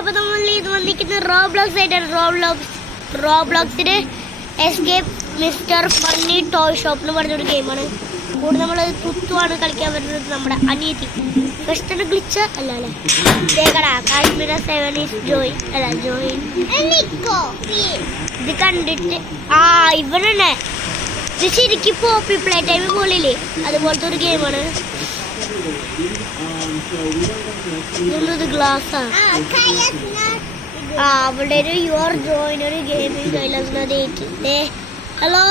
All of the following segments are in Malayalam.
അപ്പോൾ നമ്മൾ ഇത് വന്നിരിക്കുന്നത് റോബ്ലോക്സ് ആയിട്ടാണ്. റോബ്ലോക്സിന് escape mister funny toy shop എന്ന് പറഞ്ഞൊരു ഗെയിമാണ്. കൂടെ നമ്മൾ തുത്തുവാണ് കളിക്കാൻ വരുന്നത്. നമ്മുടെ അനിയത്തി ഫസ്റ്റ് ഗ്ലിച്ച അല്ല അല്ലേ ദേക്കടാ കാശ്മീര 7 ഈസ് ജോയ് അല്ല ജോയ് ഇത് കണ്ടിട്ട് ഇവനെ ഇത് ശരിക്കും പോപ്പി പ്ലേ ടൈം പോലില്ലേ അതുപോലത്തെ ഒരു ഗെയിമാണ്. ഇതൊന്നത് ഗ്ലാസ്സാ. അവിടെ ഒരു യുവർ ജോയിൻ ഒരു ഗെയിമിംഗ് കൈലാസ്. ഹലോ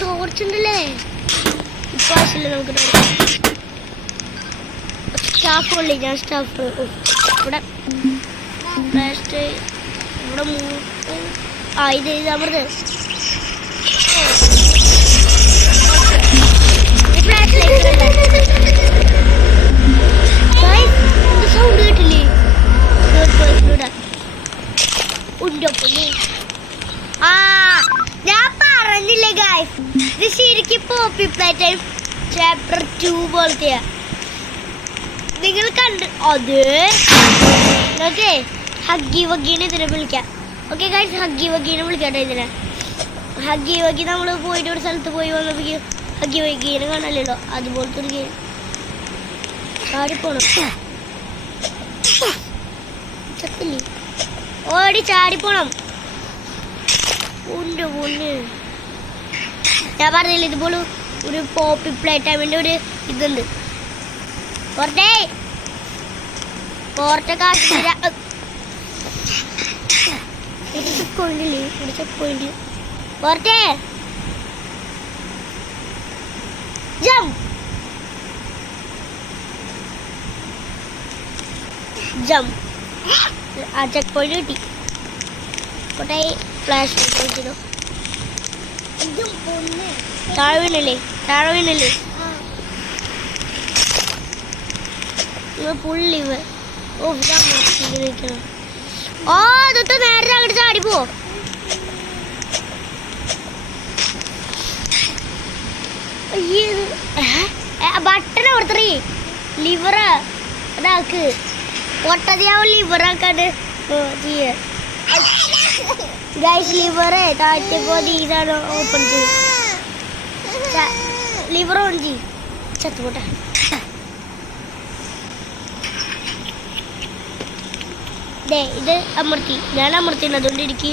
ടോർച്ചുണ്ടല്ലേ ഇപ്പൊ ആവശ്യമില്ല നമുക്ക്. സ്റ്റാഫ് ഉള്ളി ഞാൻ സ്റ്റാഫ് ഇവിടെ ഇവിടെ ഇത് അമൃത് സൗണ്ട് കേട്ടില്ലേ ഞാൻ പറഞ്ഞില്ലേ ഗൈസ് ഇത് ശരിക്കും പോപ്പി പ്ലേ ടൈം ചാപ്റ്റർ 2 പോലത്തെയാ. നിങ്ങൾ കണ്ട് അത് ഓക്കെ ഹഗ്ഗി വഗ്ഗീനെ ഇതിനെ വിളിക്കാം. ഓക്കെ ഗൈസ് ഹഗ്ഗി വഗ്ഗീനെ വിളിക്കട്ടെ. ഇതിനെ ഹഗ്ഗി വഗ്ഗി നമ്മൾ പോയിട്ട് ഒരു സ്ഥലത്ത് പോയി വന്നപ്പോൾ ഹഗ്ഗി വഗ്ഗീനെ കാണാമല്ലോ അതുപോലത്തെ ഒരു ഗെയിം. ചാടിപ്പോണം ചത്തില്ലേ ഓടി ചാടിപ്പോണം. ഉണ്ട് പൊണ്ണ് ഞാൻ പറഞ്ഞില്ല ഇതുപോലെ ഒരു പോപ്പി പ്ലേ ടൈമിൻ്റെ ഒരു ഇതുണ്ട്. പോർട്ടേ കാശ്മീര പോയിന്റില്ലേ ചെക്ക് പോയിന്റ് പോർട്ടേ ജംപ് ജംപ് ചെക്ക് പോയിന്റ് കിട്ടി. കോട്ടെ ഫ്ലാഷ് ചെയ്തോ താഴെ വീണല്ലേ പുള്ളി ഇതൊക്കെ നേരെ അങ്ങോട്ട് ചാടിപ്പോ. ബട്ടൺ കൊടുത്തറി ലിവർ അതാക്ക് പൊട്ടതിയാവും ലിവറാക്കാണ്ട് ഗൈസ് ലിവർ താഴ്ത്തിപ്പോ ഇതാണ് ഓപ്പൺ ചെയ്യും ലിവർ ഓൺ ചെയ്യും ചത്തുപോട്ടെ. ഇത് അമർത്തി ഞാൻ അമർത്തിണ്ട് അതുകൊണ്ട് എനിക്ക്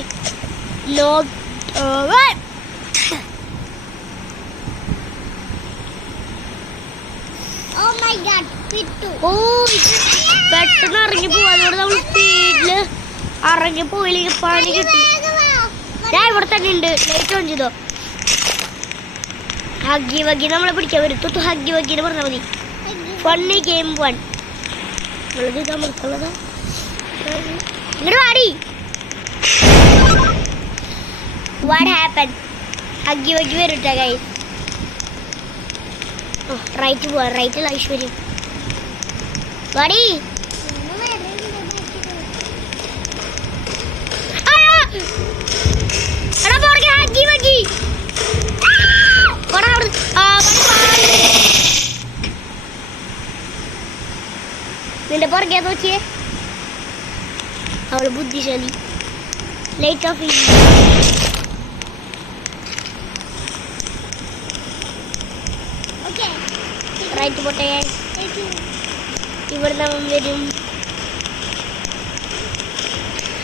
പെട്ടെന്ന് ഇറങ്ങി പോവാ. അതുകൊണ്ട് നമ്മൾ സ്പീഡില് ഇറങ്ങി പോയില്ലെങ്കിൽ പണി കിട്ടി. ഞാൻ ഇവിടെ തന്നെ ഉണ്ട്. ലൈറ്റ് ഓൺ ചെയ്തോ. ഹഗ്ഗി വഗ്ഗി നമ്മളെ പിടിക്കാൻ വരും. തൊട്ട് ഹഗ്ഗി വഗ്ഗിന്ന് പറഞ്ഞാൽ മതി. ഫണ്ണി ഗെയിം 1 ഉള്ളത് ഇത് അമർത്തുള്ളതാ. ഇങ്ങോട്ട് വാടി. What happened? ഹഗ്ഗി വഗ്ഗി വരട്ടെ ഗൈസ്. റൈറ്റ് പോവാ. റൈറ്റിൽ ഐശ്വര്യം വാടി. ഹഗ്ഗി വഗ്ഗി നിന്റെ പുറകെ നോക്കിയേ. അവള് ബുദ്ധിശാലി. ലൈറ്റ് ഓഫ് റൈറ്റ് പോട്ടെ. ഇവിടെ നമ്മൾ വരും.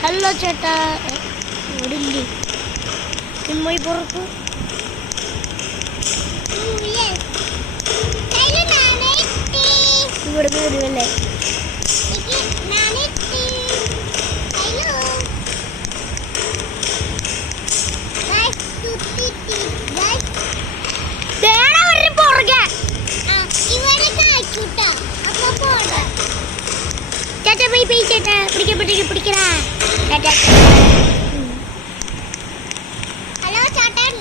ഹലോ ചേട്ടാ ഇവിടെ ഇല്ലേ നിമ്മയി പുറത്ത് ഇവിടെ വരുമല്ലേ. ഹലോ ചേട്ടൻ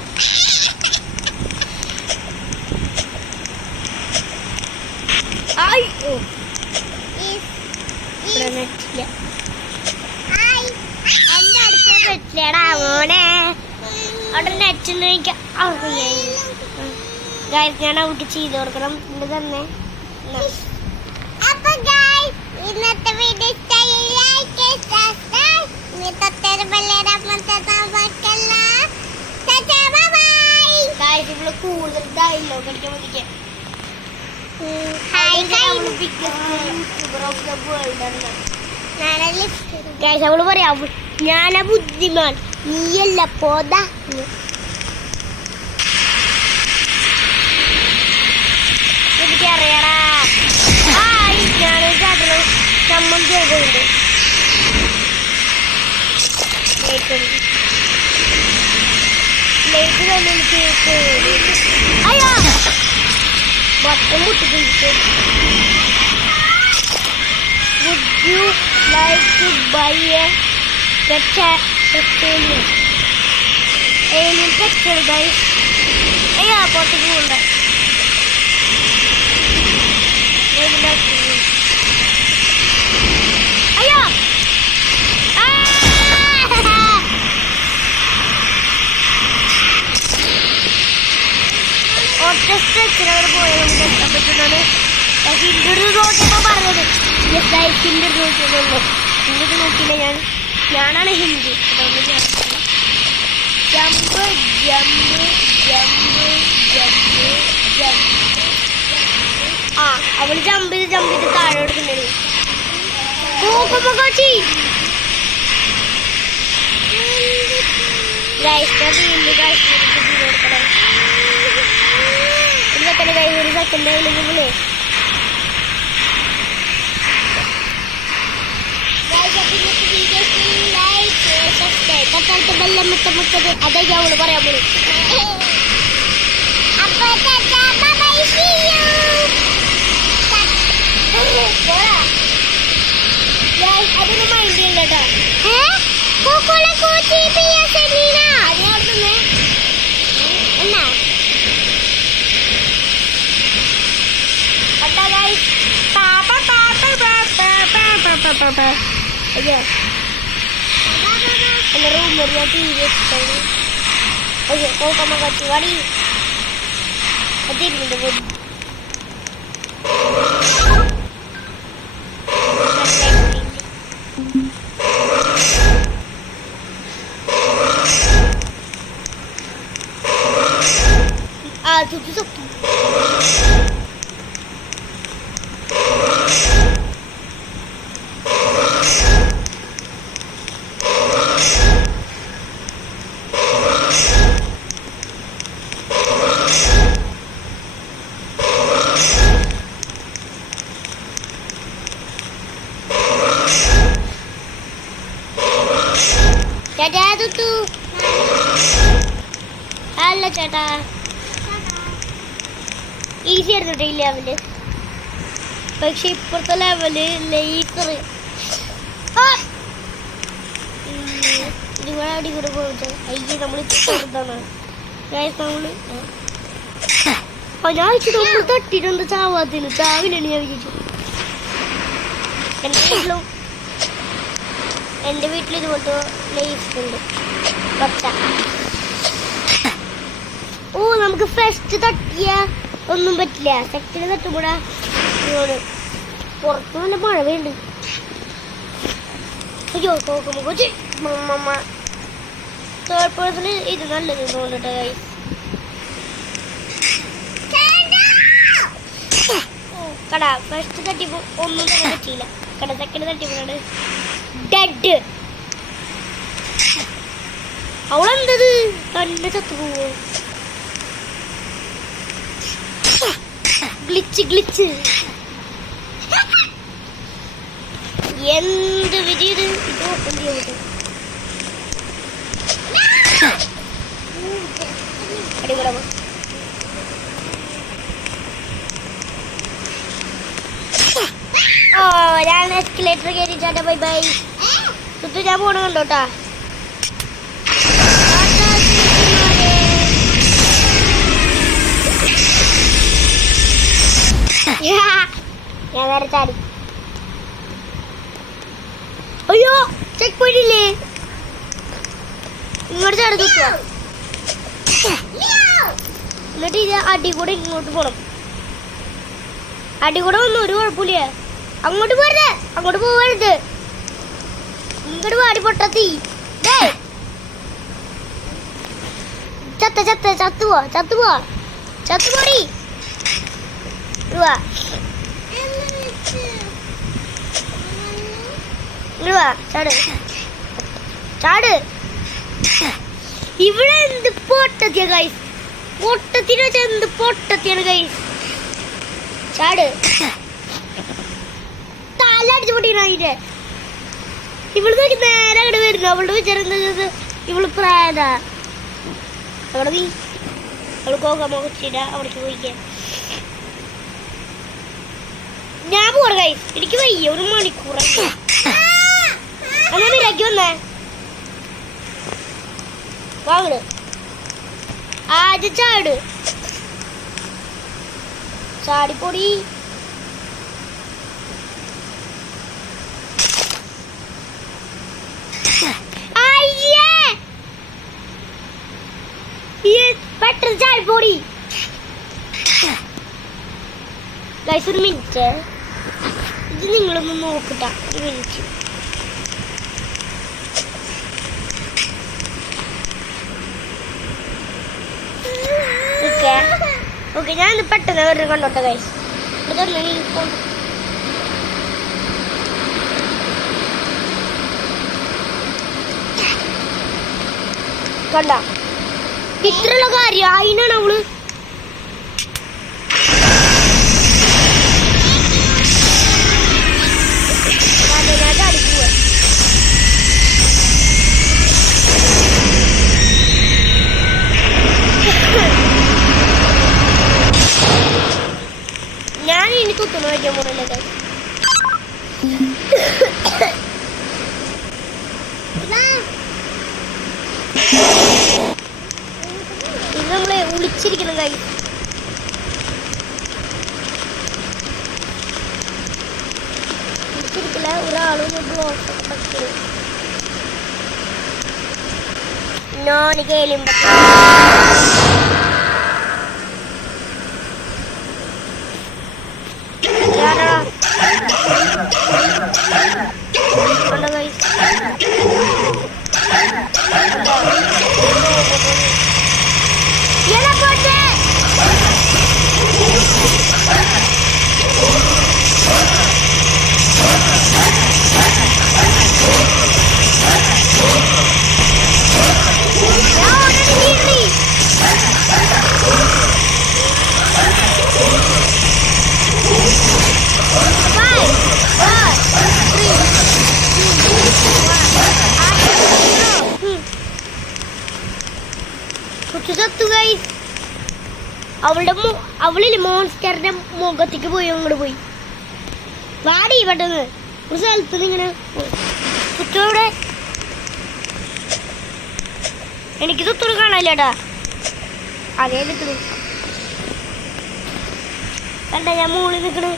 മോനെ അവിടെ നെറ്റ് ഗൈസ് ഞാൻ അവർക്ക് ചെയ്ത് കൊടുക്കണം ഇത് തന്നെ. ഇന്നത്തെ വീഡിയോ കൂടുതൽ ഡയലോഗ് അടിക്കാൻ വേണ്ടിക്കാൻ അവള് പറയാ ഞാനാ ബുദ്ധിമാൻ നീയല്ല പോതാ. എനിക്കറിയടാ ഞാനൊരു ചാട്ടണം ചമ്മം ചെയ്തുണ്ട് അയ്യോ button മുട്ടിട്ട്. Would you like to buy a alien picture guys? അയ്യോ പുറത്തേക്ക് പോകണ്ട. അയ്യോ ഒറ്റ സ്ട്രെച്ചിനവർ പോയത് നമുക്ക് എത്താൻ പറ്റുന്നതാണ്. ഹിന്ദു നോക്കിയപ്പോ പറഞ്ഞത് ഹിന്ദു നോക്കിയതുള്ളൂ. ഹിന്ദു നോക്കിയില്ല ഞാനാണ് ഹിന്ദു. അതുകൊണ്ട് ഞാൻ jump jump jump jump jump. ആ അവള് ജമ്പ് ചെയ്ത് താഴെ എടുക്കുന്നത്. ഒരു സെക്കൻഡ് വിളിക്കുമ്പോളേ അതെ അവള് പറയാൻ പോലും. അതൊന്നും മൈൻഡ് ചെയ്യണ്ടോ. എന്റെ റൂമിൽ ഞാൻ ടി വി വെച്ചിട്ടാണ്. അയ്യോ കോക്കമ്മ കത്തി വടി അതിരുന്നുണ്ട് പോയി. ആ ചുറ്റി സൊക്കി അല്ല ചേട്ടാ ഈസി ആയിരുന്നു ഈ ലെവല്. പക്ഷെ ഇപ്പോഴത്തെ ലെവല് ലേസർ ഇതുകൂടെ അടി കൂടെ പോയിട്ട് അയ്യ നമ്മൾ ചെറുതാണ്. ഞാൻ നമ്മൾ തട്ടിട്ടുണ്ട് ചാവാത്തിന് ചാവിലാണ് ഞാൻ വിചാരിച്ചു. എൻ്റെ വീട്ടിൽ ഇതുപോലത്തെ ലേസ് ഉണ്ട് പച്ച. ഓ നമുക്ക് ഫസ്റ്റ് തട്ടിയ ഒന്നും പറ്റില്ല. സെക്കൻഡ് തട്ടുമ്പോഴാ പുറത്ത് നല്ല മഴ വേണ്ട. അയ്യോ നോക്കുമ്പോ തേർഡ് പേഴ്സൺ ഇത് നല്ലത് തോന്നിട്ട് കട ഫസ്റ്റ് തട്ടിപ്പോ ഒന്നും തന്നെ പറ്റിയില്ല. കട സെക്കൻഡ് തട്ടിപ്പോഴാണ് ഡെഡ്. അവളെന്തത് തന്നെ ചത്തുപോവോ. ഗ്ലിച്ച് ഗ്ലിച്ച് എന്ത് വിധി ഇത് ഓപ്പൺ ചെയ്യാൻ അടിപൊളി. ഓ ഞാൻ എസ്കലേറ്റർ കയറിച്ചാട്ടെ. ബൈ ബൈ സുത്തു ഞാൻ പോണ കണ്ടോട്ടാ. ഞാൻ വേറെ ചാടി. അയ്യോ ചെക്ക് പോയിന്റ് ഇല്ലേ ഇങ്ങോട്ട് ചാടി. എന്നിട്ട് ഇത് അടി കൂടെ ഇങ്ങോട്ട് പോണം. അടി കൂടെ ഒന്നും ഒരു കുഴപ്പമില്ല. അങ്ങോട്ട് പോരുത്, അങ്ങോട്ട് പോവരുത്. ഇങ്ങോട്ട് വാടി പൊട്ടത്തി. ചത്തുപോടി. ചാട്. ഇവിടെ എന്ത് പൊട്ടത്തിയ ഗൈസ്, പൊട്ടത്തിന് വെച്ചാൽ എന്ത് പൊട്ടത്തിയാണ് ഗൈസ്. ചാട്. തല അടിച്ചു പൊട്ടിക്കണ അതിന്റെ. ഇവള് നോക്കി നേരെ അങ്ങോട്ട് വരുന്നു. അവളുടെ വിചാരം ഇവള് പ്രായത. അവിടെ നീ അവള് കോകമോച്ചിട അവിടേക്ക് പോയിക്കാൻ. ഞാൻ പോണ ഗൈസ്, എനിക്ക് വയ്യ. ഒരു മണിക്കൂർ അങ്ങനെ ഇരാക്കി വന്നേ. വാങ്ങട്. ആദ്യം ചാട്. ചാടിപ്പൊടി. പെട്ടെന്ന് ചാടിപ്പൊടി. ഗൈസ് ഒരു മിനിറ്റ്, ഇത് നിങ്ങളൊന്ന് നോക്കട്ട. ഒരു മിനിറ്റ്. ഓക്കെ, ഞാൻ പെട്ടെന്ന് ഒരു കണ്ടോട്ടെ ഗൈസ്. കണ്ട ഇത്രയുള്ള കാര്യം അതിനാണ് അവള്. ഞാൻ ഇനി കുത്തുന്നു വയ്ക്കാൻ പോണല്ലേ. ഇത് നമ്മളെ ഒളിച്ചിരിക്കണം കൈ. ഒളിച്ചിരിക്കില്ല, ഒരാളും ഞാൻ കേളും. അവളില് മോൺസ്റ്ററിന്റെ മുഖത്തേക്ക് പോയി. അങ്ങോട്ട് പോയി. വാടി പെട്ടെന്ന്. ഒരു സ്ഥലത്ത് ഇങ്ങനെ ചുറ്റോടെ. എനിക്ക് തൊട്ടു കാണാനില്ലേട്ടാ. അതേ നിൽക്കണു. കണ്ട ഞാൻ മുകളിൽ നിൽക്കണ്.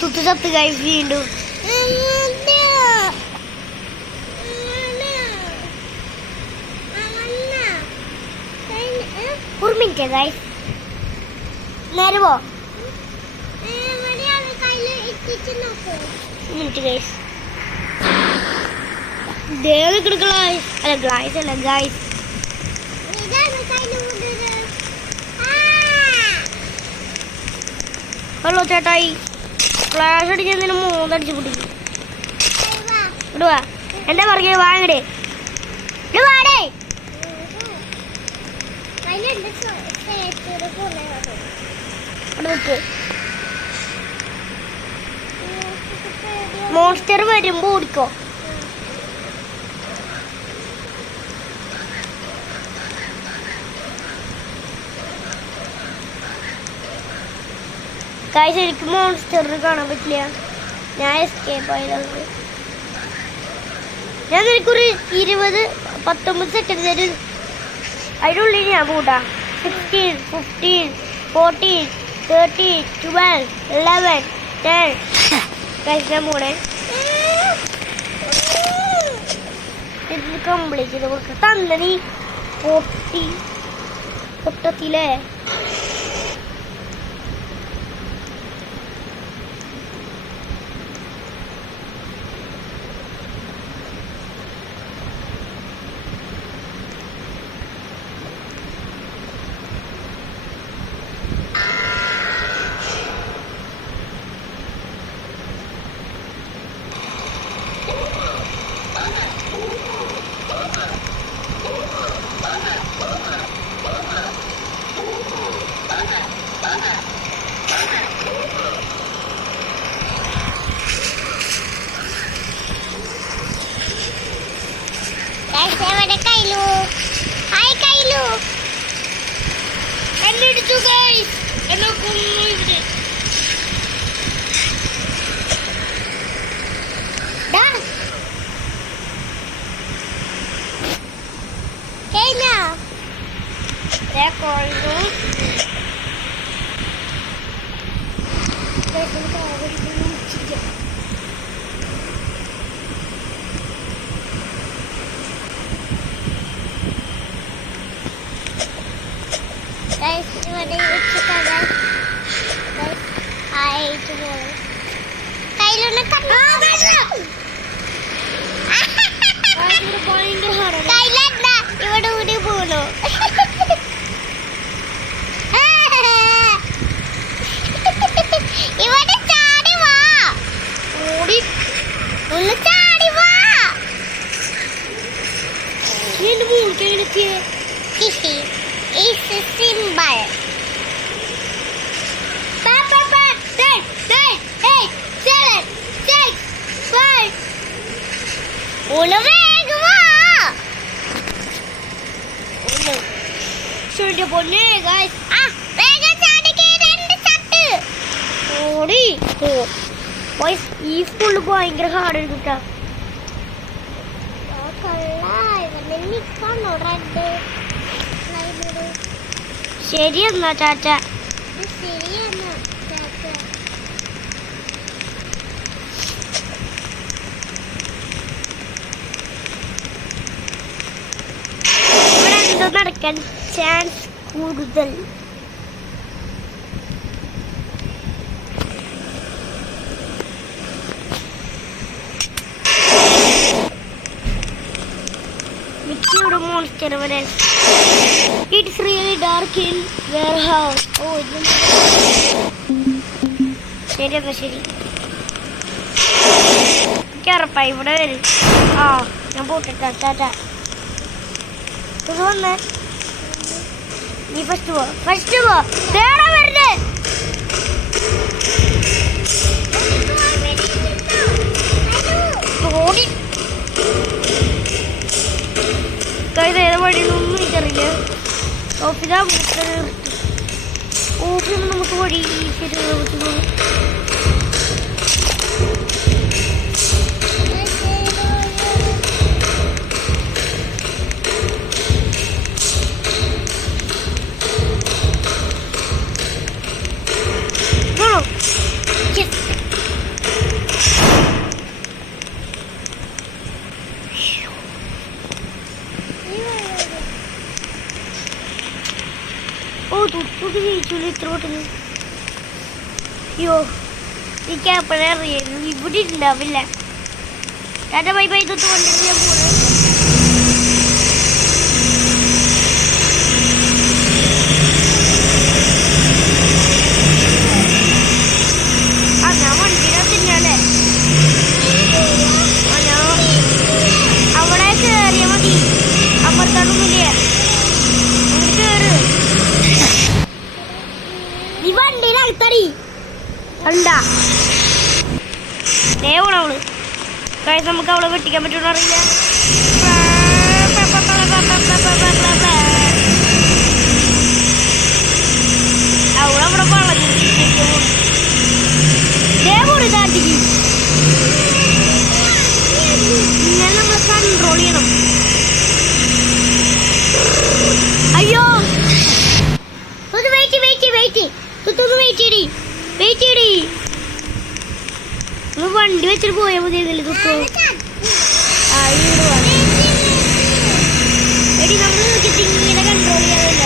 തുത്തു ചത്ത് കഴി വീണ്ടും. ഒരു മിനിറ്റ് ഗൈസ്, നേരെ പോ. മിനിറ്റ് ഗൈസ്, അല്ല ഗ്ലാസ് അല്ല ഗൈസ്. ഹലോ ചേട്ടായി, ഫ്ലാഷ് അടിച്ചതിന് 3 അടിച്ച് പൊട്ടിക്കും. ഇടുവാ എന്താ പറഞ്ഞ വാങ്ങടേ. വാടേ മോൺസ്റ്റർ വരുമ്പോ ഓടിക്കോ. കായ് ശരിക്കും മോൺസ്റ്ററിന് കാണാൻ പറ്റില്ല. ഞാൻ എസ്കേപ്പ് ആയത്. ഞാൻ നിനക്കൊരു 20-19 സെക്കൻഡ് തരും. അതിനുള്ളിൽ ഞാൻ കൂട്ടാ. 16, 15, 14, 13, 12, 11, 10. Guys, ഞാൻ പോണേ. ഇത് കംപ്ലീറ്റ് ചെയ്ത് കൊടുക്കുക. തന്നണി പൊട്ടത്തിലേ. ഇവിടെ ഊരി പോണോ? ഇവിടെ ചാടി വാ. ഓടി ഒന്ന് ചാടി വാ. എന്റെ മൂൾക്കെടുക്കേ സിമ്പിൾ. ഒന്ന് വേഗം വാ. പൊന്നെ ഗൈസ്, വേഗം ചാടിക്കേ. രണ്ട് ചട്ട് ഓടി. ഈ സ്കൂളിൽ ഭയങ്കര ഹാർഡ് കിട്ടാ. ശരിയെന്നാ ചാച്ച. ഇവിടെ എന്തോ നടക്കാൻ ചാൻസ് കൂടുതൽ. മിക്കിയുടെ മോൺസ്റ്റർ വരെ. It's really dark in warehouse. Oh, ശരി എന്നാ ശരി. എനിക്കറപ്പായി ഇവിടെ വരും. ഞാൻ പോട്ടെ ടാറ്റ. വന്നേ, നീ ഫസ്റ്റ് പോ. തേടാ വരുന്നേ. ഓടി ഏത് വഴിയൊന്നും എനിക്കറിയില്ല. ഓഫിൽ നമുക്ക് വഴി ശരിയാ പറ്റുള്ളൂ. തൊട്ടൊക്കെ ജയിച്ചൂല ഇത്രോട്ടിന്. അയ്യോ, എനിക്ക് എപ്പോഴേ അറിയായിരുന്നു ഇവിടെ ഉണ്ടാവില്ല. Tata bye bye. തൊട്ട് വണ്ടിട്ട് ഞാൻ പോണേ. ഞാൻ വണ്ടിയിലൊക്കെ തന്നെയാണേ. അവിടെ കയറിയാ മതി. അമർത്താനൊന്നുമില്ല. കേറ്. നീ വണ്ടിയിലടുത്തടി കണ്ടാ. ദേവണവള് നമുക്ക് അവളെ വെട്ടിക്കാൻ പറ്റുമെന്ന് അറിയില്ല. അവളവിടെ വളഞ്ഞു ദേവോട് കാട്ടിക്ക്. ഇങ്ങനെ നമ്മൾ കൺട്രോൾ ചെയ്യണം. അയ്യോ, ഒന്ന് വെയിറ്റ്. വണ്ടി വെച്ചിട്ട് പോയാൽ മതി കിട്ടോ. എടി നമ്മൾ ഇങ്ങനെ കൺട്രോൾ ചെയ്യാറില്ല.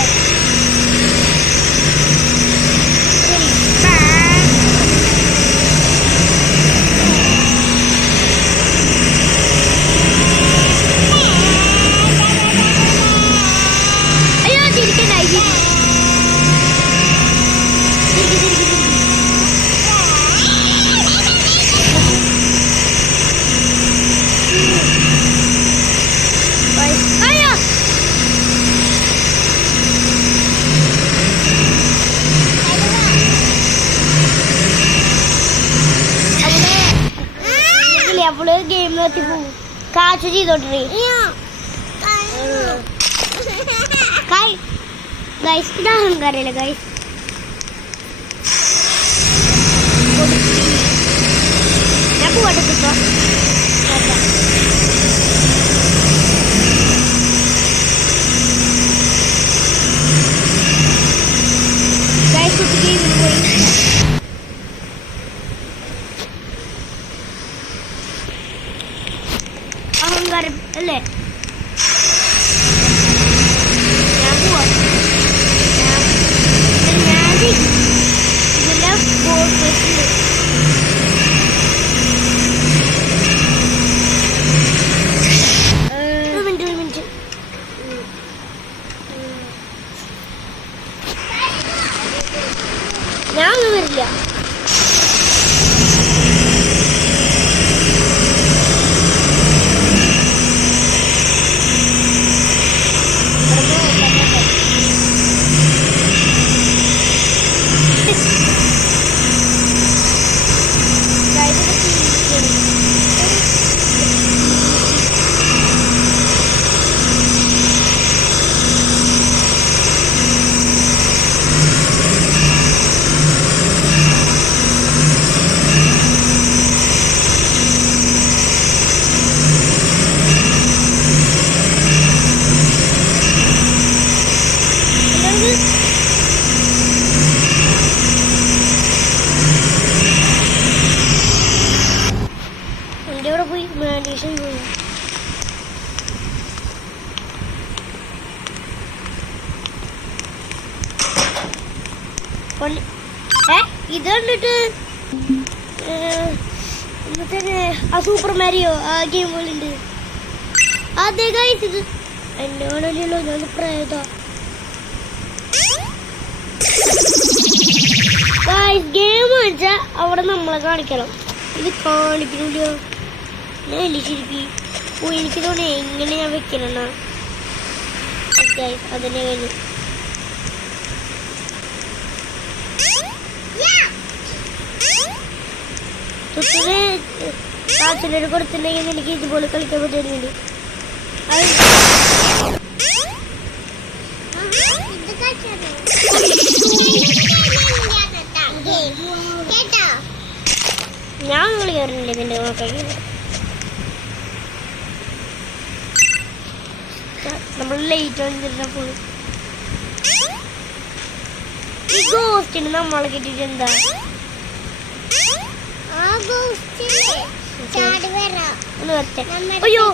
അവള് ഗെയിം നിർത്തി പോകും. കാച്ചു ചെയ്തോട്ടെ. ഇത് അഹങ്കാരല്ലേ ഗൈസ്. ഞാൻ പോവാട്ടെ കിട്ടോ. ഗൈസ് കുട്ടി ഗെയിമിന് പോയി. അഹങ്കാരം അല്ലേ. ഞാൻ പോവാ. ഞാൻ ഇതിലെ മിനിറ്റ് ഞാൻ ഒന്നും വരില്ല. ഇത് കണ്ടിട്ട് ആ സൂപ്പർ മാരിയോ ആ ഗെയിം പോലെ ഉണ്ട്. അതെ ഗൈസ് ഇത് എൻ്റെ ആണല്ലോ. ഞാൻ പ്രേതാ ഗെയിം വെച്ചാൽ അവിടെ നമ്മളെ കാണിക്കണം. ഇത് കാണിക്കണില്ലോ. ഞാൻ ശരിക്കും എനിക്ക് തോന്നി എങ്ങനെ ഞാൻ വെക്കണം. അതിനെ കഴിഞ്ഞു കാച്ചിലൊരു കൊടുത്തിട്ടുണ്ടെങ്കിൽ എനിക്ക് ഇതുപോലെ കളിക്കാൻ പറ്റുന്നുണ്ട്. ഞാൻ കളിക്കാറില്ല ഇതിൻ്റെ മക്കൾ. നമ്മൾ ലേറ്റ് വന്നിട്ട് ഫുൾ ഈ ഗോസ്റ്റിന് നമ്മളെ കിട്ടിയിട്ട് എന്താ അയ്യോ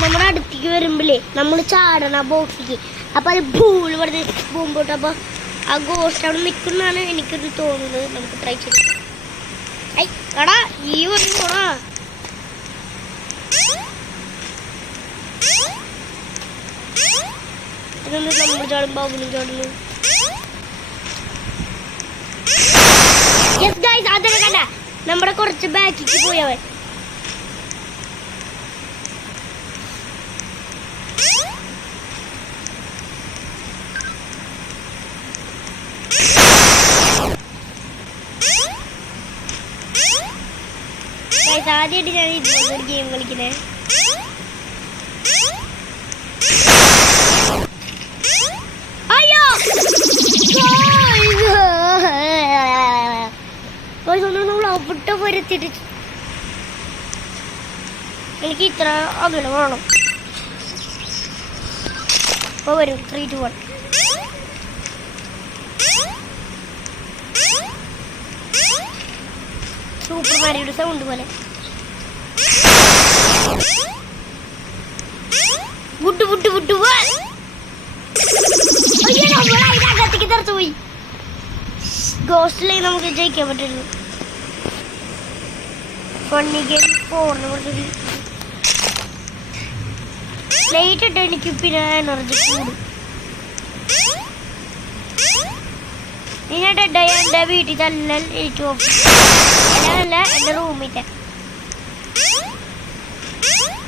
നമ്മുടെ അടുത്തേക്ക് വരുമ്പോഴേ നമ്മൾ ചാടണം ആ ബോക്സിക്ക്. അപ്പൊ അത് ഭൂള് പറഞ്ഞ് പോകുമ്പോട്ട് അപ്പൊ ആ ഗോസ്റ്റ് അവിടെ നിൽക്കുന്നതാണ് എനിക്കൊരു തോന്നുന്നത്. നമുക്ക് ട്രൈ ചെയ്യാം. ഐ എടാ ഈ പറഞ്ഞു പോടാ. ഇതൊന്ന് നമ്മൾ ചാടുമ്പോ അവനും ചാടുന്നു. യെസ് ഗൈസ് അതന്നെ കണ്ട നമ്മുടെ കുറച്ച് ബാക്കിക്ക് പോയവൻ. ആദ്യമായിട്ട് ഞാൻ ഇതുപോലൊരു ഗെയിം കളിക്കണേ. അയ്യോ നമ്മൾ അവിടെ വരുത്തിട്ട് എനിക്ക് ഇത്ര അകലെ വേണം. ഇപ്പോൾ വരും 3, 2, 1. സൂപ്പർ മാരിയുടെ സൗണ്ട് പോലെ. വുഡ് വുഡ് വുഡ് അതിനകത്തേക്ക് തെറച്ചു പോയി. ഗോസ്റ്റിലേക്ക് നമുക്ക് ജയിക്കാൻ പറ്റുള്ളൂ. ഫണ്ണി ഗെയിം 4 കുറച്ചൊരു ലൈറ്റ് ഇട്ട് എനിക്ക് പിന്നെ എനർജി കൂടും. നിങ്ങളുടെ എൻ്റെ വീട്ടിൽ തന്നെ എനിക്ക് അല്ല എൻ്റെ റൂമിൻ്റെ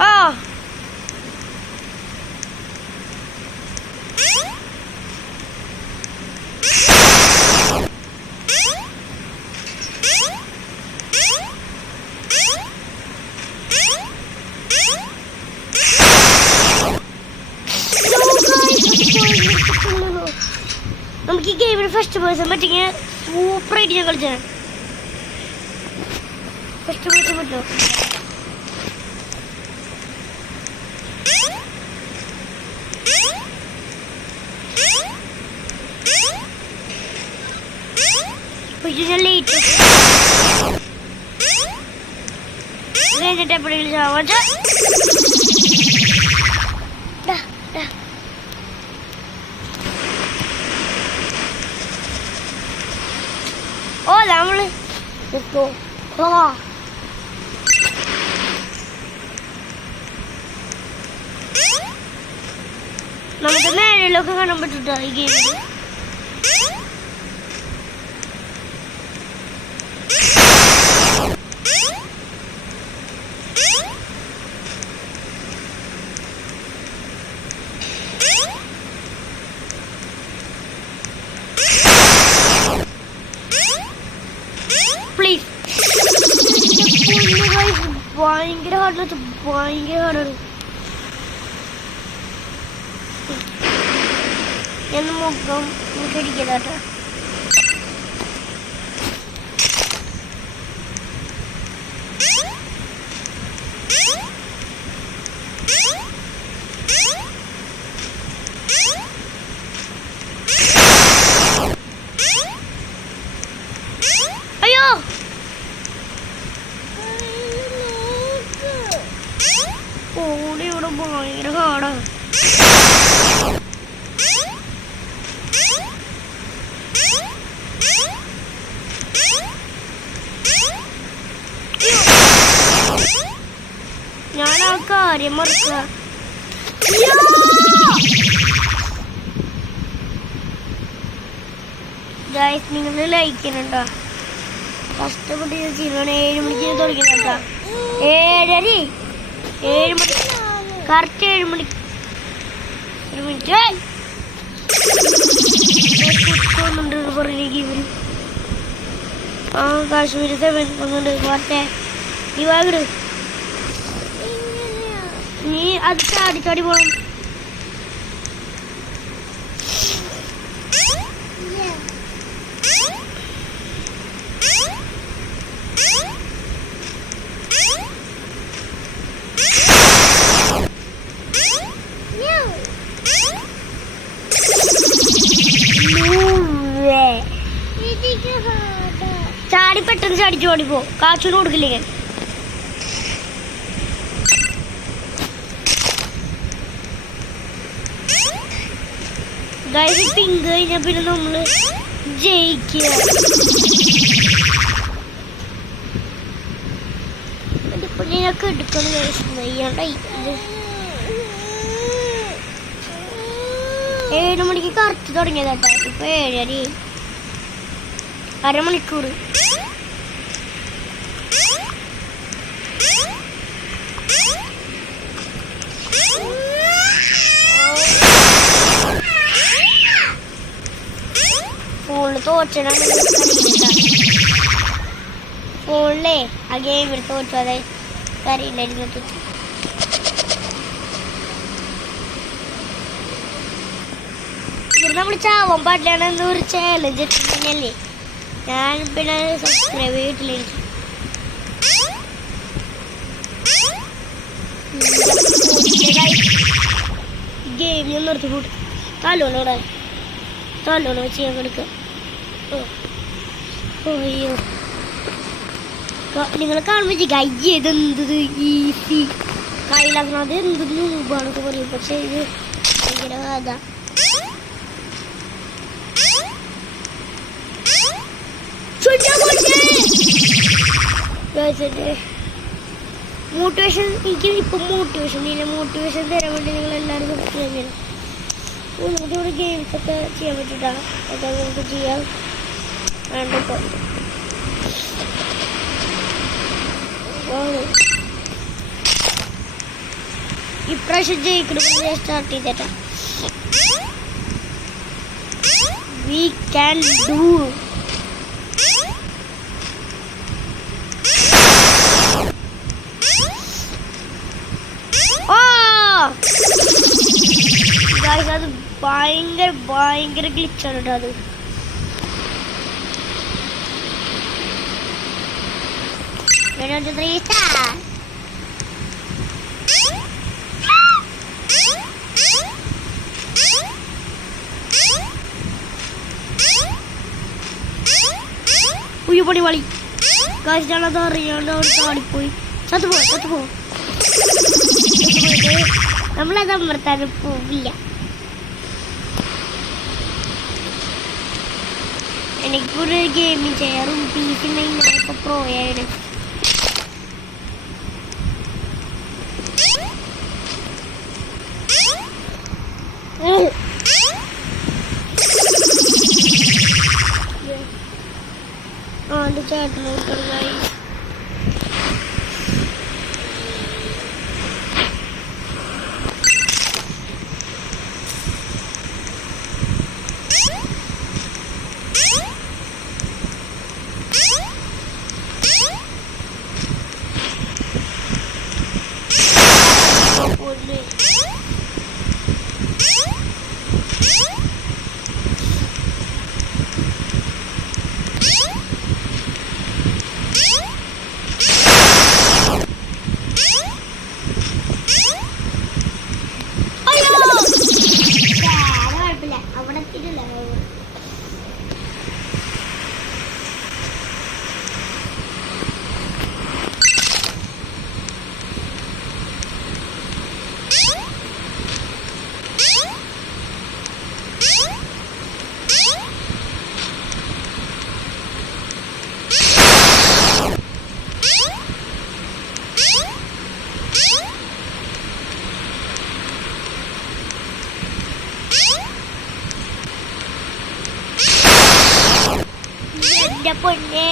ആ നമുക്ക് ഈ ഗെയിമിന് ഫസ്റ്റ് പേഴ്സൺ പറ്റിങ്ങനെ സൂപ്പറായിട്ട് ഞാൻ കളിച്ചാണ്. ഫസ്റ്റ് പേഴ്സൺ പറ്റുമോ? ഞാൻ ലേറ്റ് കഴിഞ്ഞിട്ട് എപ്പോഴെങ്കിലും ചാവാ. ഓ നമ്മള് നമുക്ക് മേളിലൊക്കെ കാണാൻ പറ്റൂട്ടോ ഈ ഗെയിമിൽ. പ്ലീസ് ഭയങ്കര ഹാർഡ്, ഭയങ്കര ഹാർഡാണ്. എന്ന് മുഖം നമുക്ക് ഇടിക്കതാട്ടോ. അയ്യോ ഓടി ഇവിടെ ഭയങ്കര ഹാർഡാണ്. ഞാൻ ആ കാര്യം മറക്കുക. നിങ്ങൾ ലൈക്ക് ചെയ്യണട്ടോ. കഷ്ടപ്പെട്ട് ചെയ്യണം. 7 മണിക്ക് തുടങ്ങിട്ടോ. 7:30 7 മണി കറക്റ്റ് 7 മണി. ഒരു മിനിറ്റ് പറഞ്ഞ ഗെയിമിൽ ആ കാശ്മീരി 7 വന്നുണ്ട്. വാട്ടെ ഈ വാങ്ങട്. നീ അത് ചാടി ചാടി പോണം. ചാടി പെട്ടെന്ന് ചാടിച്ചു ഓടിപ്പോ. കാച്ചൂന് കൊടുക്കില്ലേ ഞാൻ. പിങ്ക് കഴിഞ്ഞാൽ പിന്നെ നമ്മള് ജയിക്കുക. അതിപ്പോ ഞങ്ങൾക്ക് എടുക്കണം. വയ്യാണ്ടായി. 7 മണിക്ക് കറക്റ്റ് തുടങ്ങിയതാട്ടോ. ഇപ്പൊ 7:30. അരമണിക്കൂർ. ഫോണിൽ തോറ്റാണ്. ഫോണിലേ ആ ഗെയിമിൽ തോറ്റു. അതായത് കറിയില്ലായിരുന്നു. ഇത് നമ്മൾ ചാവാൻ പാടില്ലാണ് എന്നൊരു ചാലഞ്ച് ഇട്ടിട്ടുണ്ടല്ലേ. ഞാൻ പിന്നെ സബ്സ്ക്രൈബ് ചെയ്തിട്ടില്ല. ഗെയിം ഞാൻ നിർത്തി കൂട്ടി. തലോണോടെ തലോണ വെച്ച് ഞാൻ എടുക്കാം. അയ്യോ നിങ്ങൾ കാണുമ്പോൾ കയ്യ ഇതെന്തത് ഈസി കയ്യിലാക്കണം അത് എന്തെന്ന് രൂപമാണൊക്കെ പറയും. പക്ഷെ ഇത് ഭയങ്കര കഥ. മോട്ടിവേഷൻ എനിക്ക് ഇപ്പം മോട്ടിവേഷൻ തരാൻ വേണ്ടി നിങ്ങൾ എല്ലാവരും സബ്സ്ക്രൈബ് ചെയ്യണം. നമുക്ക് ഇവിടെ ഗെയിംസ് ഒക്കെ ചെയ്യാൻ പറ്റിയിട്ടാണ്. അതൊക്കെ നമുക്ക് ചെയ്യാം. വേണ്ടപ്പോൾ ഇപ്രാവശ്യം ജയിക്കണമെന്ന് ഞാൻ സ്റ്റാർട്ട് ചെയ്തേട്ടാ. We can do. അത് ഭയങ്കര ഗ്ലിച്ചാണ് കേട്ടോ. അത് ഉയ്യപ്പണി വളി കാശാണത് അറിയാണ്ട് അവർ ചാടിപ്പോയി. ചത്തുപോ നമ്മളത് അമർത്താനും പോവില്ല. എനിക്കൊരു ഗെയിമിങ് ചെയ്യാറും PC ഞാനിപ്പോൾ പ്രോയാണ്. എൻ്റെ ചേട്ടനോട്ടുള്ളതായി പൊന്നെ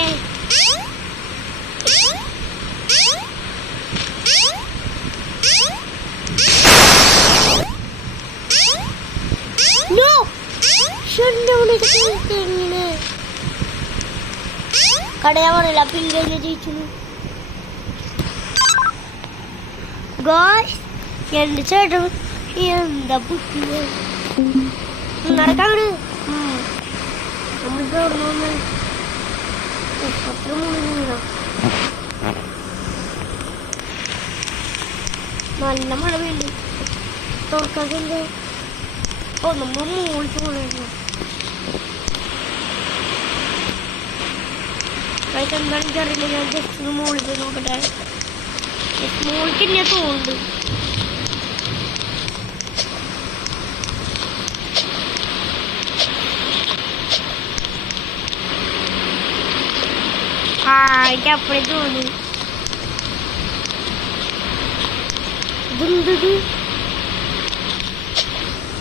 കടയാ പറയില്ല. പിള്ളേര് ജയിച്ചു. എന്റെ ചേട്ടൻ എന്താ ബുദ്ധി നടക്കാണ്. നമ്മളിപ്പോ എവിടെ നിന്ന് അത്ര മുഴുവനോ നല്ല മഴ വേണ്ടി തുറക്കാതെ. ഓ നമ്മൾ മോളിച്ച് പോണായിരുന്നു. എന്താ എനിക്കറിയില്ല. ഞാൻ ജസ്റ്റ് ഒന്ന് മോളിൽ പോയി നോക്കട്ടെ. മോളിക്ക് ഞാൻ തോന്നുന്നുണ്ട്. എനിക്ക് അപ്പഴേ തോന്നി.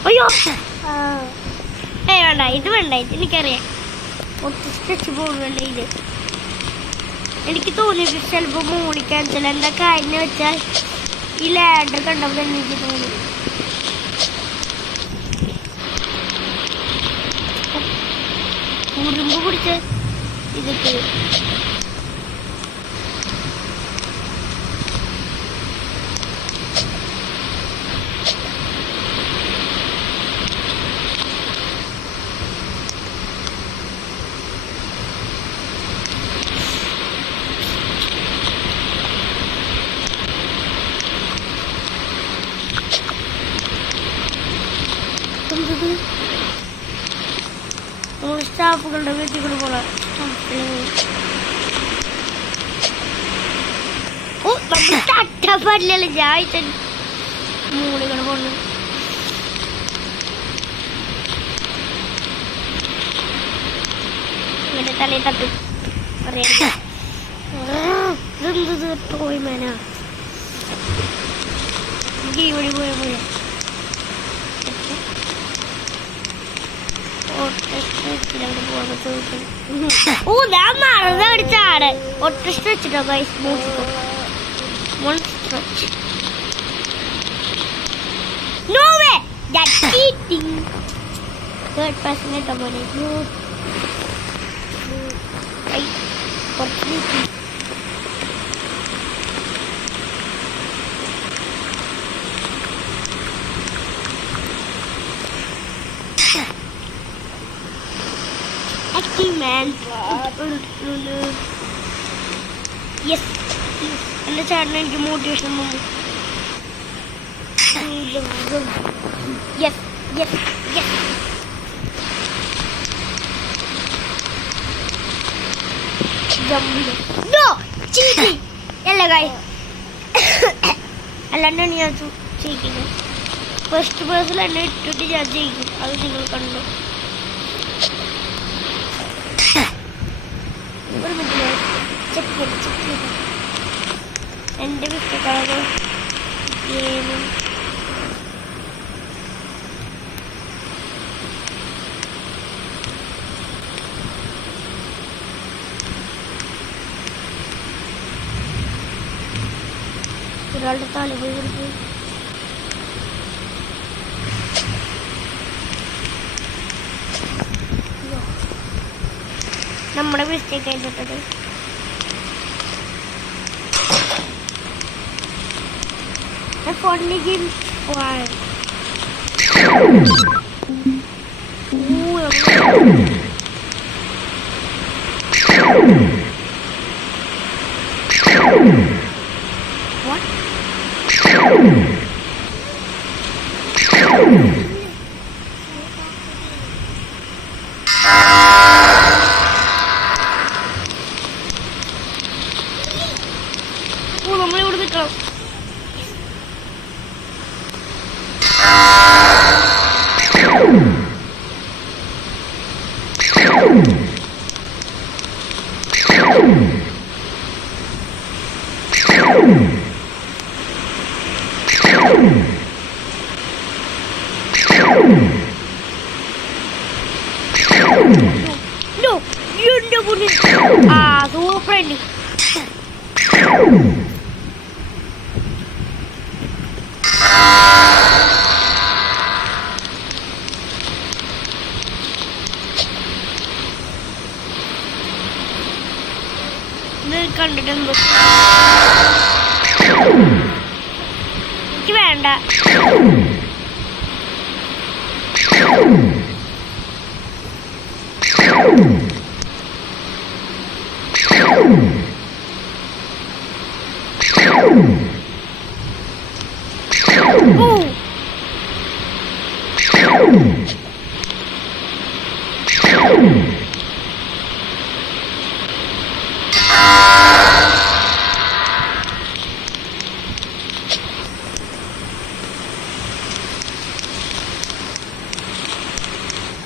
അയ്യോ വേണ്ട, ഇത് വേണ്ട. ഇത് എനിക്കറിയാം. ഒത്തിരി സ്ട്രെച്ച് പോകുന്നുണ്ട്. ഇത് എനിക്ക് തോന്നി ചിലപ്പോൾ മൂളിക്കാൻ ചില എന്താ കാര്യം വെച്ചാൽ ഈ ലാഡർ കണ്ടപ്പോൾ തന്നെ എനിക്ക് തോന്നി. ഉറുമ്പ് പിടിച്ച് ഇതൊക്കെ സ്റ്റാഫുകളുടെ വീട്ടിൽ കൂടെ പോകാം. തട്ടപ്പല്ലല്ലോ ഞാൻ മൂളികളെ കൊണ്ട് ഇങ്ങനെ തലയിൽ തട്ടു പറയാ പോയി മേന ഈ വഴി പോയ പോലെ ഓ ഞാൻ മറന്ന് അടിച്ചാട് ഒറ്റ സ്ട്രെച്ചിട്ടോ guys No way! That's cheating! Third person ito mo na. Ay, cheating. Acting man. Yes. എൻ്റെ ചേട്ടൻ എനിക്ക് മോട്ടിവേഷൻ തന്നു. Yes, yes, yes. No, cheating. അല്ല guys. അല്ലാണ്ടാണ് ഞാൻ ചെയ്യിക്കുന്നത്. ഫസ്റ്റ് പേഴ്സിൽ എന്നെ ഇട്ടിട്ട് ഞാൻ ചെയ്യിക്കും. അത് നിങ്ങൾ കണ്ടു. ഒരു മിനിറ്റ് ചെക്ക് ചെയ്ത് എൻ്റെ മിസ്റ്റേക്കാണ് ഗെയിമും ഒരാളുടെ തല പോയി കൊടുത്തു. നമ്മുടെ മിസ്റ്റേക്ക് ആയിട്ടത് ഫോണിലെ ഗെയിം നമ്മളിവിടെ നിൽക്കണം. No, എന്റെ പൊന്നു. ആ സൂപ്പർ ഉണ്ട്. കണ്ടിട്ടുണ്ടോ? എനിക്ക് വേണ്ട.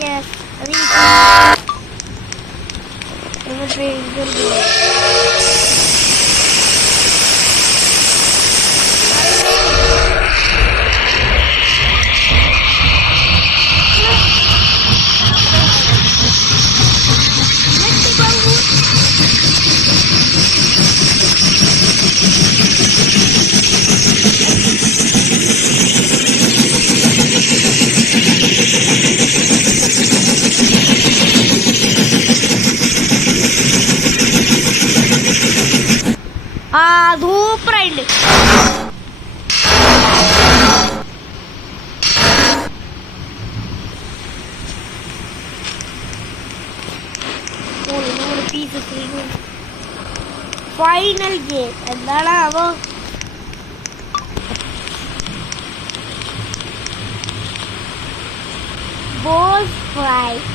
Yes, I think it was very good. സൂപ്പറായിട്ട് ഫൈനൽ ഗെയിം എന്താണാവോ? Boss fight.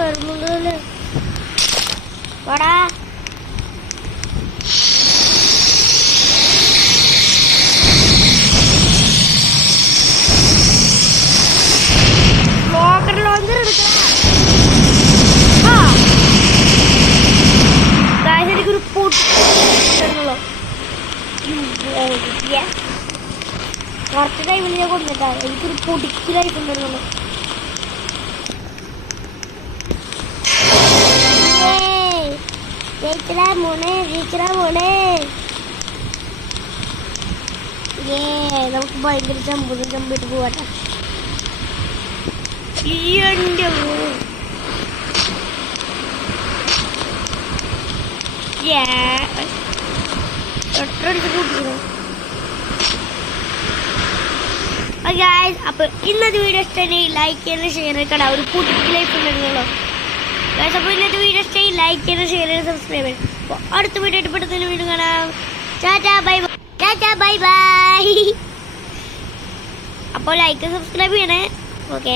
വരുന്നുണ്ടല്ലേ വാടാ. റോക്കറ്റ് ലോഞ്ചർ എടുക്കണം. എനിക്കൊരു പൊട്ടുള്ളൂ കുറച്ച് ടൈമിൽ ഞാൻ കൊണ്ടിട്ടാ എനിക്കൊരു പൊടിക്കലായിട്ടുണ്ടായിരുന്നുള്ളൂ. ജയിക്കടാ മോനെ, ജയിക്കടാ മോനെ. നമുക്ക് ഭയങ്കര ചമ്പിട്ട് പോവാട്ടെ. എൻ്റെ അപ്പൊ ഇന്നത്തെ വീഡിയോ ഇഷ്ടമായി ലൈക്ക് ചെയ്യണം, ഷെയർ ചെയ്യണം. ഒരു പുതിയ ലൈഫ് ഉണ്ടായിരുന്നല്ലോ. അപ്പോൾ ഇന്നത്തെ വീഡിയോ ഇഷ്ടമായി ലൈക്ക് ചെയ്യണം, ഷെയർ ചെയ്യണം, സബ്സ്ക്രൈബ് ചെയ്യണം. അപ്പോൾ അടുത്ത വീഡിയോ ഇഷ്ടപ്പെടുന്ന വീണ്ടും കാണാം. Tata bye bye. Tata bye bye. അപ്പോൾ ലൈക്ക് സബ്സ്ക്രൈബ് ചെയ്യണേ. ഓക്കെ.